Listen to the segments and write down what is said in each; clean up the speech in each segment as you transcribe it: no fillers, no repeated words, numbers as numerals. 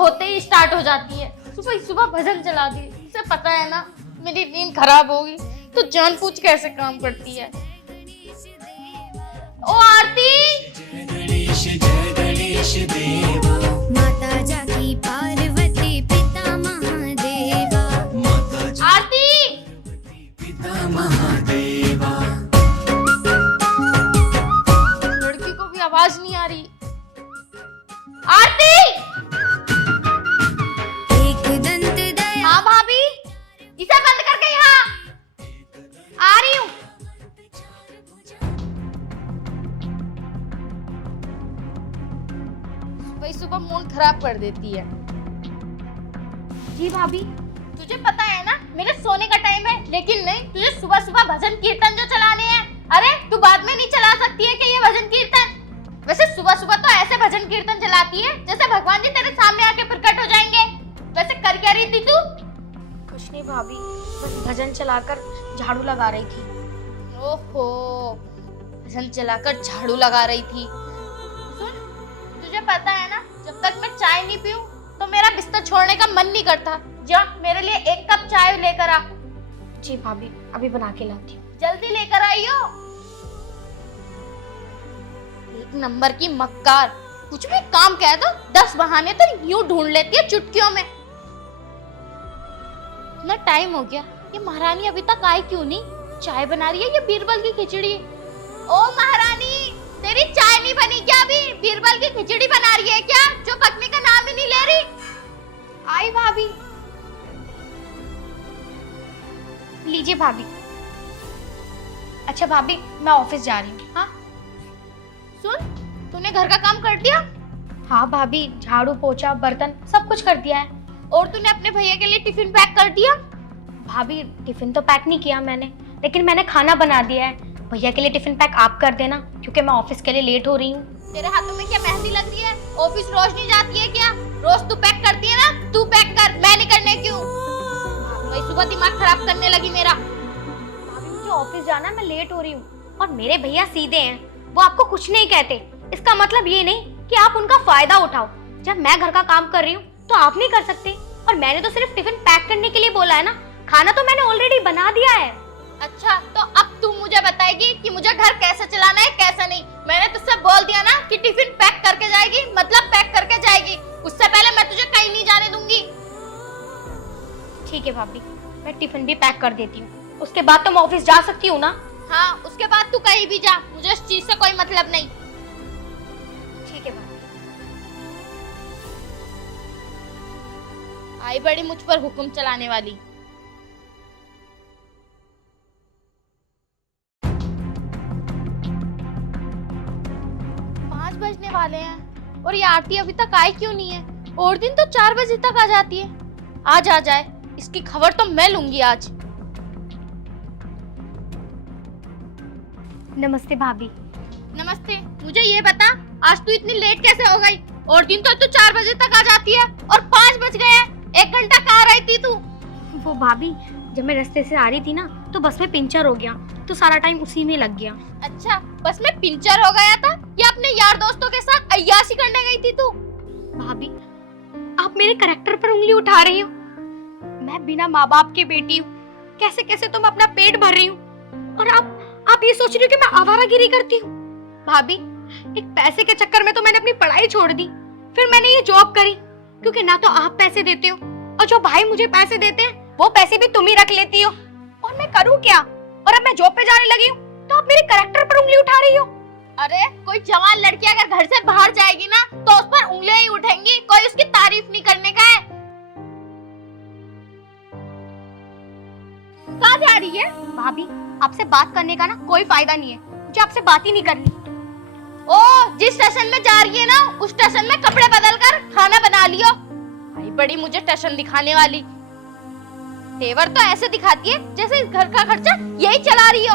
होते ही स्टार्ट हो जाती है। सुबह सुबह भजन चला दी, उसे पता है ना मेरी नींद खराब होगी, तो जानबूझ कैसे काम करती है। ओ आरती, जय गणेश देवा, माता जाकी पार्वती पिता महादेवा, माता आरती, पिता महादेवा। लड़की को भी आवाज नहीं आ रही। आरती, एक दंत दया। हाँ भाभी, इसे बंद करके यहाँ आ रही हूँ। सुबह सुबह मूड खराब कर देती है। जी भाभी, तुझे पता है ना मेरे सोने का टाइम है, लेकिन नहीं, तुझे सुबह सुबह भजन कीर्तन जो चलाने हैं। अरे तू बाद में नहीं चला सकती है कि ये भजन कीर्तन? वैसे सुबह सुबह तो ऐसे भजन कीर्तन चलाती है जैसे भगवान जी तेरे सामने आके प्रकट हो जाएंगे। वैसे कर क्या रही थी तू? कुछ नहीं भाभी, बस भजन चलाकर झाड़ू लगा रही थी। ओहो, भजन चलाकर झाड़ू लगा रही थी। सुन, तुझे पता है ना जब तक मैं चाय नहीं पीऊं तो मेरा बिस्तर छोड़ने का मन नहीं करता। जा मेरे लिए एक कप चाय लेकर आ। जी भाभी, अभी बना के लाती हूँ। जल्दी लेकर आइयो। एक नंबर की मक्कार, कुछ भी काम कह दो 10 बहाने तो यूं ढूंढ लेती है चुटकियों में। इतना टाइम हो गया, ये महारानी अभी तक आई क्यों नहीं? चाय बना रही है या बीरबल की खिचड़ी? ओ महारानी, तेरी चाय नहीं बनी क्या अभी? बीरबल की खिचड़ी बना रही है क्या, जो पकने का नाम ही नहीं ले रही? आई भाभी। लीजिए भाभी। अच्छा भाभी, मैं ऑफिस जा रही हूँ। हाँ सुन, तूने घर का काम कर दिया? हाँ भाभी, झाड़ू पोछा बर्तन सब कुछ कर दिया है। और तूने अपने भैया के लिए टिफिन पैक कर दिया? भाभी टिफिन तो पैक नहीं किया मैंने, लेकिन मैंने खाना बना दिया है। भैया के लिए टिफिन पैक आप कर देना, क्योंकि मैं ऑफिस के लिए लेट हो रही हूँ। तेरे हाथों में क्या मेहंदी लगती है? ऑफिस रोज नहीं जाती है क्या? रोज तू पैक करती है ना, तू पैक कर, मैं नहीं करने क्यों? वही सुबह दिमाग खराब करने लगी मेरा। भाभी मुझे ऑफिस जाना है, मैं लेट हो रही हूँ। और मेरे भैया सीधे हैं, वो आपको कुछ नहीं कहते। इसका मतलब ये नहीं कि आप उनका फायदा उठाओ। जब मैं घर का काम कर रही हूँ तो आप नहीं कर सकते। और मैंने तो सिर्फ टिफिन पैक करने के लिए बोला है ना, खाना तो मैंने ऑलरेडी बना दिया है। अच्छा, तो अब तू मुझे बताएगी कि मुझे घर कैसे चलाना है कैसे नहीं? मैंने तुझसे बोल दिया ना कि टिफिन पैक करके जाएगी, मतलब पैक करके जाएगी। उससे पहले मैं तुझे कहीं नहीं जाने दूंगी। ठीक है भाभी, मैं टिफिन भी पैक कर देती हूँ, उसके बाद तो मैं ऑफिस जा सकती हूँ ना? हाँ, उसके बाद तू कहीं भी जा, मुझे इस चीज से कोई मतलब नहीं। ठीक है भाभी। आई बड़ी मुझ पर हुक्म चलाने वाली। बजने वाले हैं और ये आरती अभी तक आई क्यों नहीं है? और दिन तो 4 बजे तक आ जाती है। आज आ जाए, इसकी खबर तो मैं लूंगी आज। नमस्ते भाभी। नमस्ते। मुझे ये बता, आज तू इतनी लेट कैसे हो गई? और दिन तो तू 4 बजे तक आ जाती है और 5 बज गए हैं। 1 घंटा कहाँ रही थी तू? वो भाभी, जब मैं रास्ते से आ रही थी ना तो बस में पंचर हो गया, तो सारा टाइम उसी में लग गया। अच्छा, बस में पंचर हो गया था या अपने यार दोस्तों के साथ अय्याशी करने गई थी तू? भाभी, आप मेरे कैरेक्टर पर उंगली उठा रही हो। मैं बिना माँ बाप की बेटी हूँ, कैसे कैसे तो मैं अपना पेट भर रही हूँ, और आप ये सोच रही हो कि मैं आवारागिरी करती हूँ। भाभी, एक पैसे के चक्कर में तो मैंने अपनी पढ़ाई छोड़ दी, फिर मैंने ये जॉब करी, क्योंकि ना तो आप पैसे देते हो और जो भाई मुझे पैसे देते हैं वो पैसे भी तुम ही रख लेती हो। और मैं करूँ क्या? और अब मैं जॉब पे जाने लगी हूँ तो आप मेरे कैरेक्टर पर उंगली उठा रही हो। अरे कोई जवान लड़की अगर घर से बाहर जाएगी ना तो उस पर उंगलियां ही उठेंगी, कोई उसकी तारीफ नहीं करने का है। कहाँ जा रही है? भाभी, आपसे बात करने का ना कोई फायदा नहीं है, मुझे आपसे बात ही नहीं करनी। ओ, जिस स्टेशन में जा रही है ना उस स्टेशन में कपड़े बदल कर खाना बना लियो। भाई बड़ी मुझे स्टेशन दिखाने वाली। तेवर तो ऐसे दिखाती है जैसे इस घर का खर्चा यही चला रही हो।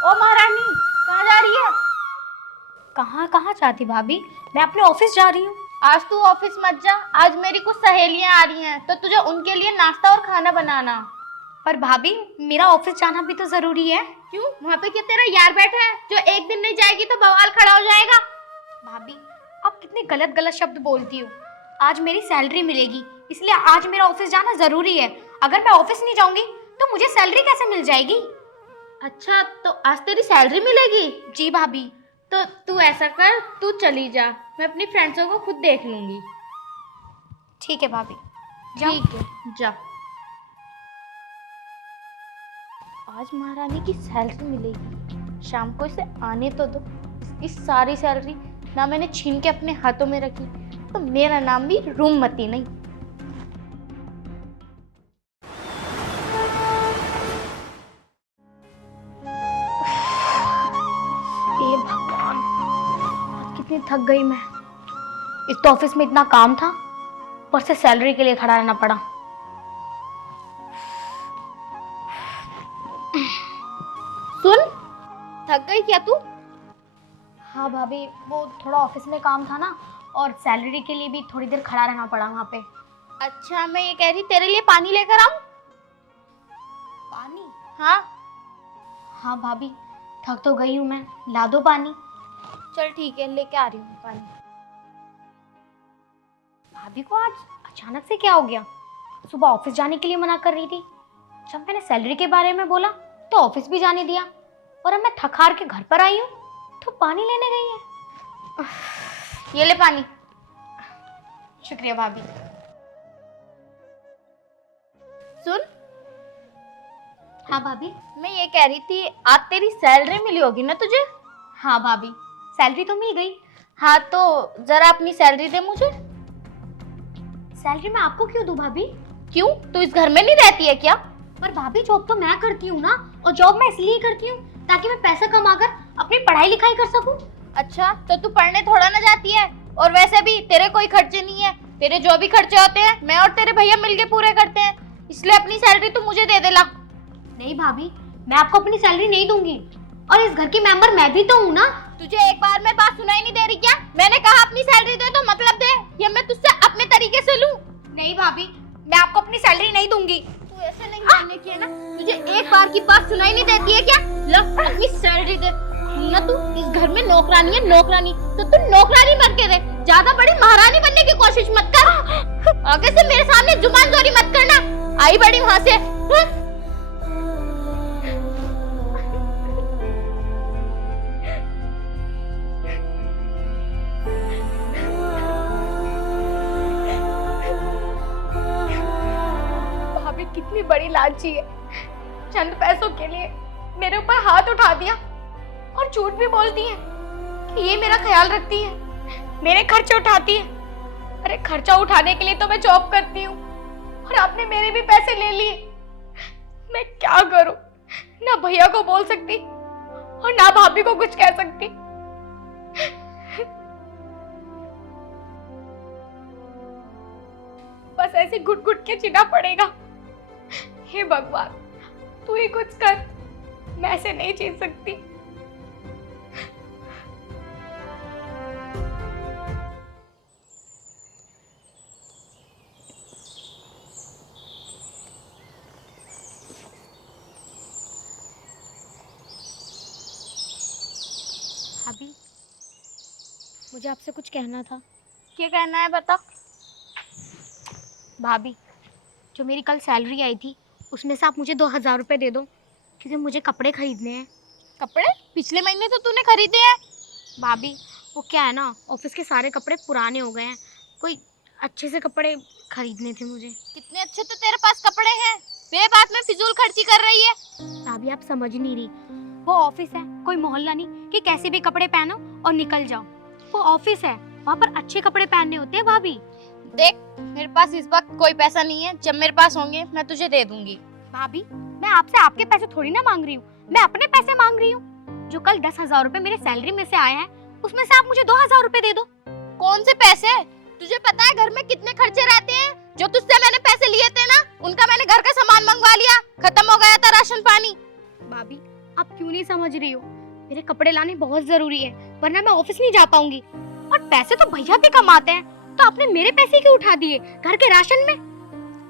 ओ महारानी, कहाँ जा रही है? कहाँ कहाँ जाती भाभी, मैं अपने ऑफिस जा रही हूँ। आज तू ऑफिस मत जा, आज मेरी कुछ सहेलियां आ रही हैं तो तुझे उनके लिए नाश्ता और खाना बनाना। पर भाभी मेरा ऑफिस जाना भी तो जरूरी है। क्यों, वहाँ पे क्या तेरा यार बैठा है जो एक दिन नहीं जाएगी तो बवाल खड़ा हो जाएगा? भाभी आप कितने गलत गलत शब्द बोलती हो। आज मेरी सैलरी मिलेगी, इसलिए आज मेरा ऑफिस जाना जरूरी है। अगर मैं ऑफिस नहीं जाऊंगी तो मुझे सैलरी कैसे मिल जाएगी? अच्छा, तो आज तेरी सैलरी मिलेगी? जी भाभी। तो तू ऐसा कर, तू चली जा, मैं अपनी फ्रेंड्सों को खुद देख लूंगी। ठीक है भाभी, जाओ। ठीक है, जा। आज महारानी की सैलरी मिलेगी, शाम को इसे आने तो दो। इसकी सारी सैलरी ना मैंने छीन के अपने हाथों में रखी, तो मेरा नाम भी रूममती नहीं। हे भगवान, आज कितनी थक गई मैं। एक तो ऑफिस में इतना काम था, ऊपर से सैलरी के लिए खड़ा रहना पड़ा। सुन, थक गई क्या तू? हाँ भाभी, वो थोड़ा ऑफिस में काम था ना, और सैलरी के लिए भी थोड़ी देर खड़ा रहना पड़ा वहाँ पे। अच्छा, मैं ये कह रही तेरे लिए पानी लेकर आऊं? पानी? हाँ। हाँ भाभी, थक तो गई हूँ मैं, ला दो पानी। चल ठीक है, लेके आ रही हूँ पानी। भाभी को आज अचानक से क्या हो गया? सुबह ऑफिस जाने के लिए मना कर रही थी, जब मैंने सैलरी के बारे में बोला तो ऑफिस भी जाने दिया, और अब मैं थक हार के घर पर आई हूँ तो पानी लेने गई है। ये ले पानी। शुक्रिया भाभी। सुन, हाँ भाभी। मैं ये कह रही थी, आज तेरी सैलरी मिली होगी ना तुझे? हाँ भाभी, सैलरी तो मिल गई। हाँ, तो जरा अपनी सैलरी दे मुझे। सैलरी मैं आपको क्यों दूं भाभी? क्यों, तू इस घर में नहीं रहती है क्या? पर भाभी जॉब तो मैं करती हूँ ना, और जॉब मैं इसलिए करती हूँ ताकि मैं पैसा कमाकर अपनी पढ़ाई लिखाई कर सकूँ। अच्छा, तो तू पढ़ने थोड़ा ना जाती है? और वैसे भी तेरे कोई खर्चे नहीं है, तेरे जो भी खर्चे होते हैं मैं और तेरे भैया मिलके पूरे करते हैं, इसलिए अपनी सैलरी तू मुझे दे देला। नहीं भाभी, मैं आपको अपनी सैलरी नहीं दूंगी, और इस घर की मेंबर मैं भी तो हूँ ना। तुझे एक बार में बात सुनाई नहीं दे रही क्या? मैंने कहा अपनी सैलरी दे तो मतलब दे, या मैं तुझसे अपने तरीके से लूं? नहीं भाभी, मैं आपको अपनी सैलरी नहीं दूंगी। तू ऐसे नहीं मानने की है ना? तुझे एक बार की बात सुनाई नहीं देती है क्या? लो अपनी सैलरी दे। ना तू इस घर में नौकरानी है, नौकरानी तो तू नौकरानी बन के रह, ज्यादा बड़ी महारानी बनने की कोशिश मत कर। आगे से मेरे सामने जुबान जोरी मत करना, आई बड़ी वहां से। भाभी कितनी बड़ी लालची है, चंद पैसों के लिए मेरे ऊपर हाथ उठा दिया, और झूठ भी बोलती है कि ये मेरा ख्याल रखती है, मेरे खर्चे उठाती है। अरे खर्चा उठाने के लिए तो मैं जॉब करती हूँ, और आपने मेरे भी पैसे ले लिए। मैं क्या करूं? ना भैया को बोल सकती और ना भाभी को कुछ कह सकती। बस ऐसे घुट घुट के जीना पड़ेगा। हे भगवान, तू ही कुछ कर, मैं ऐसे नहीं जी सकती। भाभी, मुझे आपसे कुछ कहना था। क्या कहना है बता। भाभी, जो मेरी कल सैलरी आई थी उसमें से आप मुझे 2000 रुपये दे दो, क्योंकि मुझे कपड़े खरीदने हैं। कपड़े? पिछले महीने तो तूने खरीदे हैं। भाभी वो क्या है ना, ऑफिस के सारे कपड़े पुराने हो गए हैं, कोई अच्छे से कपड़े खरीदने थे मुझे। कितने अच्छे तो तेरे पास कपड़े हैं, बेबात में फिजूल खर्ची कर रही है। भाभी आप समझ नहीं रही, वो ऑफिस है, कोई मोहल्ला नहीं कि कैसे भी कपड़े पहनो और निकल जाओ। वो ऑफिस है, वहाँ पर अच्छे कपड़े पहनने होते हैं। भाभी देख, मेरे पास इस वक्त कोई पैसा नहीं है, जब मेरे पास होंगे मैं तुझे दे दूंगी। भाभी मैं आपसे आपके पैसे थोड़ी ना मांग रही हूँ, मैं अपने पैसे मांग रही हूँ। जो कल 10,000 रुपए मेरे सैलरी में से आए हैं, उसमें से आप मुझे 2000 रुपए दे दो। कौन से पैसे? तुझे पता है घर में कितने खर्चे रहते हैं? जो तुझसे मैंने पैसे लिए थे ना, उनका मैंने घर का सामान मंगवा लिया, खत्म हो गया था राशन पानी। भाभी आप क्यों नहीं समझ रही हो, मेरे कपड़े लाने बहुत जरूरी है, वरना मैं ऑफिस नहीं जा पाऊंगी। और पैसे तो भैया भी कमाते हैं, तो आपने मेरे पैसे क्यों उठा दिए घर के राशन में?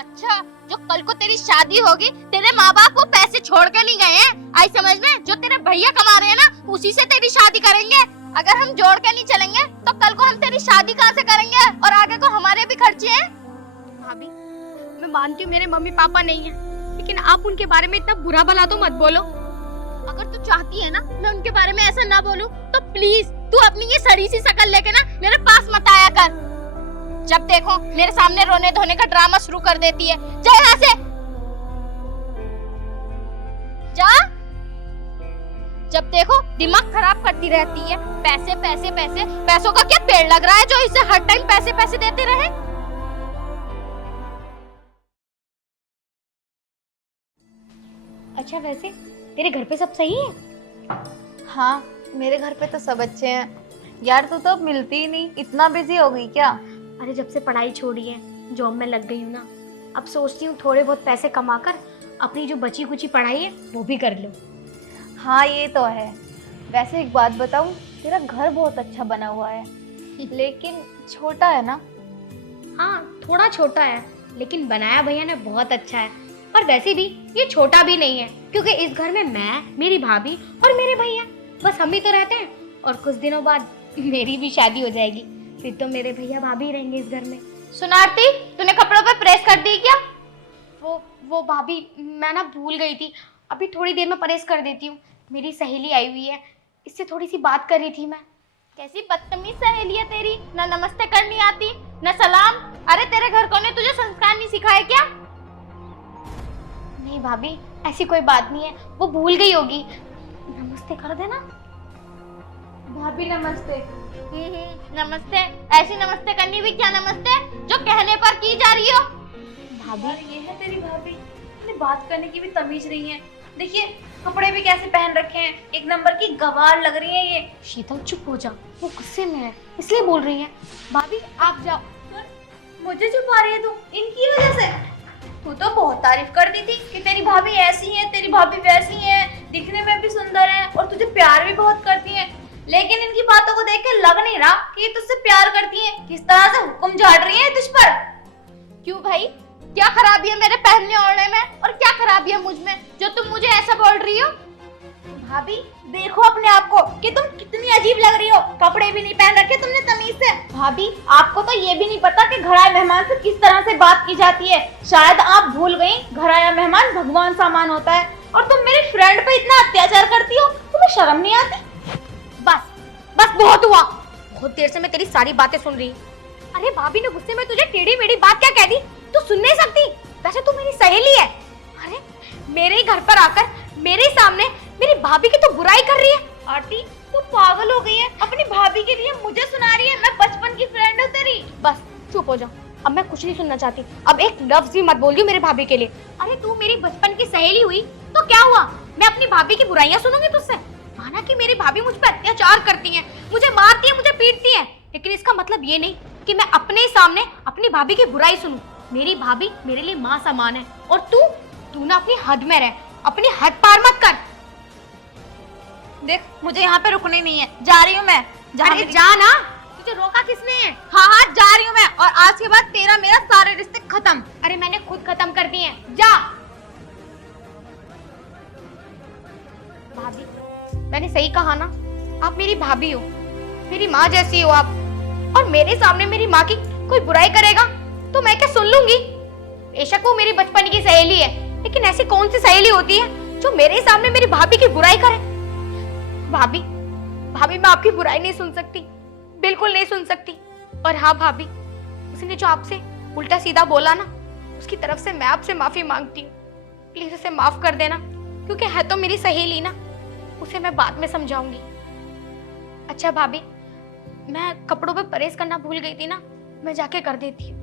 अच्छा, जो कल को तेरी शादी होगी तेरे माँ बाप वो पैसे छोड़ के नहीं गए हैं, आई समझ में? जो तेरे भैया कमा रहे हैं ना उसी से तेरी शादी करेंगे। अगर हम जोड़ के नहीं चलेंगे तो कल को हम तेरी शादी कहाँ से करेंगे, और आगे को हमारे भी खर्चे हैं। भाभी मैं मानती हूँ मेरे मम्मी पापा नहीं है, लेकिन आप उनके बारे में इतना बुरा भला तो मत बोलो। अगर तू चाहती है ना मैं उनके बारे में ऐसा ना बोलूं तो प्लीज तू अपनी ये सड़ी सी शक्ल लेके ना मेरे पास मत आया कर। जब देखो मेरे सामने रोने धोने का ड्रामा शुरू कर देती है। जा यहाँ से जा। जब देखो दिमाग खराब करती रहती है। पैसे पैसे पैसे, पैसों का क्या पेड़ लग रहा है जो इसे हर टाइम पैसे पैसे देते रहे। अच्छा वैसे तेरे घर पे सब सही है? हाँ मेरे घर पे तो सब अच्छे हैं। यार तू तो अब मिलती ही नहीं, इतना बिजी हो गई क्या? अरे जब से पढ़ाई छोड़ी है जॉब में लग गई हूँ ना, अब सोचती हूँ थोड़े बहुत पैसे कमाकर अपनी जो बची कुची पढ़ाई है वो भी कर लूँ। हाँ ये तो है। वैसे एक बात बताऊँ, तेरा घर बहुत अच्छा बना हुआ है लेकिन छोटा है ना? हाँ थोड़ा छोटा है, लेकिन बनाया भैया ने बहुत अच्छा है। और वैसे भी ये छोटा भी नहीं है, क्योंकि इस घर में मैं, मेरी भाभी और मेरे भैया, बस हम ही तो रहते हैं। और कुछ दिनों बाद मेरी भी शादी हो जाएगी, फिर तो मेरे भैया भाभी रहेंगे इस घर में। सुन आरती, तूने कपड़ों पे प्रेस कर दी क्या? वो भाभी मैं ना भूल गई थी, अभी थोड़ी देर में प्रेस कर देती हूँ। मेरी सहेली आई हुई है, इससे थोड़ी सी बात कर रही थी मैं। कैसी बदतमीज सहेली है तेरी, ना नमस्ते करनी आती ना सलाम। अरे तेरे घर को ने तुझे संस्कार नहीं सिखाए क्या? नहीं भाभी ऐसी कोई बात नहीं है, वो भूल गई होगी। नमस्ते कर देना। भाभी नमस्ते। नमस्ते? ऐसी नमस्ते करनी भी क्या नमस्ते जो कहने पर की जा रही हो? भाभी ये है तेरी भाभी, इन्हें बात करने की भी तमीज नहीं है। देखिए कपड़े भी कैसे पहन रखे हैं, एक नंबर की गवार लग रही है ये। शीतल चुप हो जा, वो गुस्से में है इसलिए बोल रही है। भाभी आप जाओ। मुझे छुपा रही है तू इनकी वजह से? तू तो बहुत तारीफ करती थी कि तेरी भाभी ऐसी है, तेरी भाभी वैसी है, दिखने में भी सुंदर है और तुझे प्यार भी बहुत करती है। लेकिन इनकी बातों को देख के लग नहीं रहा कि ये तुझसे प्यार करती है। किस तरह से हुक्म झाड़ रही है तुझ पर। क्यों भाई, क्या खराबी है मेरे पहनने ओढ़ने में, और क्या खराबी है मुझ में जो तुम मुझे ऐसा बोल रही हो? भाभी देखो अपने आप को कि तुम कितनी अजीब लग रही हो। कपड़े भी नहीं पहन रखे तुमने तमीज से। भाभी आपको तो ये भी नहीं पता कि घर आए मेहमान से किस तरह से बात की जाती है। शायद आप भूल गई, घर आया मेहमान भगवान सामान होता है, और तुम मेरे फ्रेंड पे इतना अत्याचार करती हो, तुम्हें शर्म नहीं आती? बस बस बहुत हुआ, बहुत देर से मैं तेरी सारी बातें सुन रही। अरे भाभी ने गुस्से में तुझे टेढ़ी मेढ़ी बात क्या कह दी, तू सुन नहीं सकती? वैसे तू मेरी सहेली है। अरे मेरे ही घर पर आकर मेरे सामने मेरी भाभी की तो बुराई कर रही है। आंटी तू पागल हो गई है, अपनी भाभी के लिए मुझे सुना रही है। मैं बचपन की फ्रेंड हूँ तेरी। बस चुप हो जा, अब मैं कुछ नहीं सुनना चाहती। अब एक लफ्ज भी मत बोलियो मेरे भाभी के लिए। अरे तू मेरी बचपन की सहेली हुई तो क्या हुआ, मैं अपनी भाभी की बुराइयां सुनूंगी तुझसे? माना कि मेरी भाभी मुझ पर अत्याचार करती है, मुझे मारती है, मुझे पीटती है, लेकिन इसका मतलब ये नहीं कि मैं अपने ही सामने अपनी भाभी की बुराई सुनूं। मेरी भाभी मेरे लिए माँ समान है, और तू ना अपनी हद में रह, अपनी हद पार मत कर। देख मुझे यहाँ पे रुकने नहीं है, जा रही हूँ मैं। अरे जा ना, तुझे रोका किसने है? हाँ हाँ जा रही हूँ मैं, और आज के बाद तेरा मेरा सारे रिश्ते खत्म। अरे मैंने खुद खत्म कर दिए हैं, जा। भाभी मैंने सही कहा ना, आप मेरी भाभी हो, मेरी माँ जैसी हो आप, और मेरे सामने मेरी माँ की कोई बुराई करेगा तो मैं क्या सुन लूंगी? बेशक वो मेरी बचपन की सहेली है, लेकिन ऐसी कौन सी सहेली होती है जो मेरे सामने मेरी भाभी की बुराई करे? भाभी मैं आपकी बुराई नहीं सुन सकती, बिल्कुल नहीं सुन सकती। और हाँ भाभी, उसने जो आपसे उल्टा सीधा बोला ना, उसकी तरफ से मैं आपसे माफी मांगती हूँ। प्लीज उसे माफ कर देना, क्योंकि है तो मेरी सहेली ना, उसे मैं बाद में समझाऊंगी। अच्छा भाभी, मैं कपड़ों पे प्रेस करना भूल गई थी ना, मैं जाके कर देती हूँ।